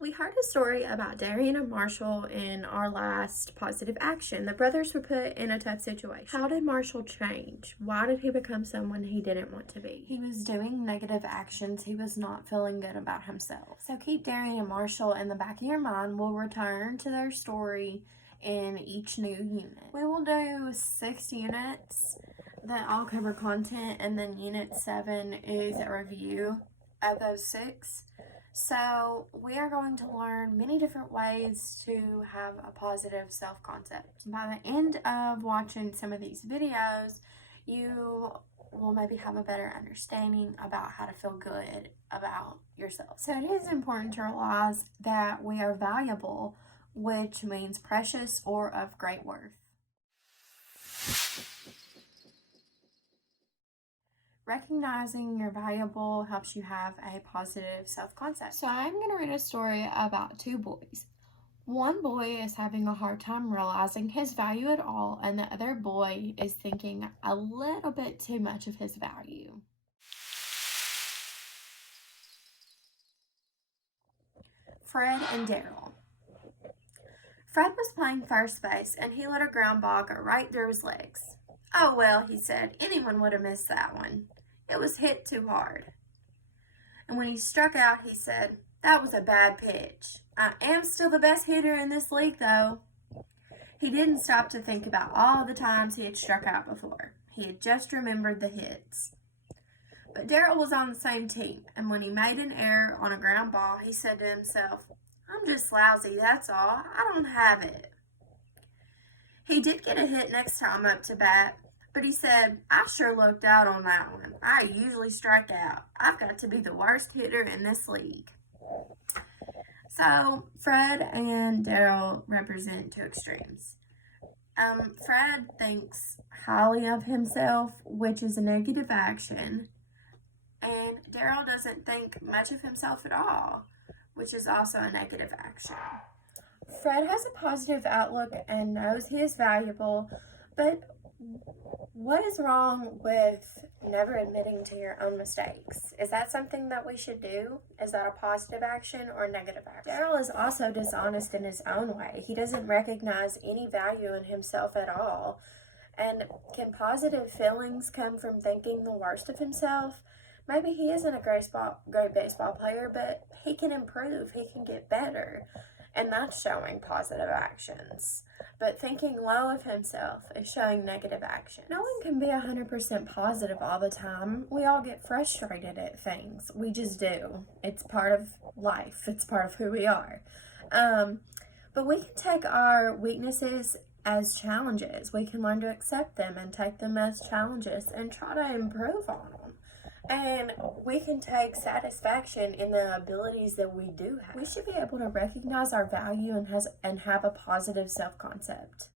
We heard a story about Darian and Marshall in our last positive action. The brothers were put in a tough situation. How did Marshall change? Why did he become someone he didn't want to be? He was doing negative actions. He was not feeling good about himself. So keep Darian and Marshall in the back of your mind. We'll return to their story in each new unit. We will do 6 units that all cover content, and then unit 7 is a review of those 6. So we are going to learn many different ways to have a positive self-concept. By the end of watching some of these videos, you will maybe have a better understanding about how to feel good about yourself. So it is important to realize that we are valuable, which means precious or of great worth. Recognizing you're valuable helps you have a positive self-concept. So I'm going to read a story about 2 boys. One boy is having a hard time realizing his value at all, and the other boy is thinking a little bit too much of his value. Fred and Daryl. Fred was playing first base, and he let a ground ball go right through his legs. "Oh well," he said, "anyone would have missed that one. It was hit too hard." And when he struck out, he said, "That was a bad pitch. I am still the best hitter in this league, though." He didn't stop to think about all the times he had struck out before. He had just remembered the hits. But Daryl was on the same team, and when he made an error on a ground ball, he said to himself, "I'm just lousy, that's all. I don't have it." He did get a hit next time up to bat, but he said, "I sure looked out on that one. I usually strike out. I've got to be the worst hitter in this league." So Fred and Daryl represent 2 extremes. Fred thinks highly of himself, which is a negative action, and Daryl doesn't think much of himself at all, which is also a negative action. Fred has a positive outlook and knows he is valuable, but what is wrong with never admitting to your own mistakes? Is that something that we should do? Is that a positive action or a negative action? Daryl is also dishonest in his own way. He doesn't recognize any value in himself at all. And can positive feelings come from thinking the worst of himself? Maybe he isn't a great baseball player, but he can improve. He can get better. And that's showing positive actions. But thinking low of himself is showing negative action. No one can be 100% positive all the time. We all get frustrated at things. We just do. It's part of life. It's part of who we are. But we can take our weaknesses as challenges. We can learn to accept them and take them as challenges and try to improve on them. And we can take satisfaction in the abilities that we do have. We should be able to recognize our value and have a positive self-concept.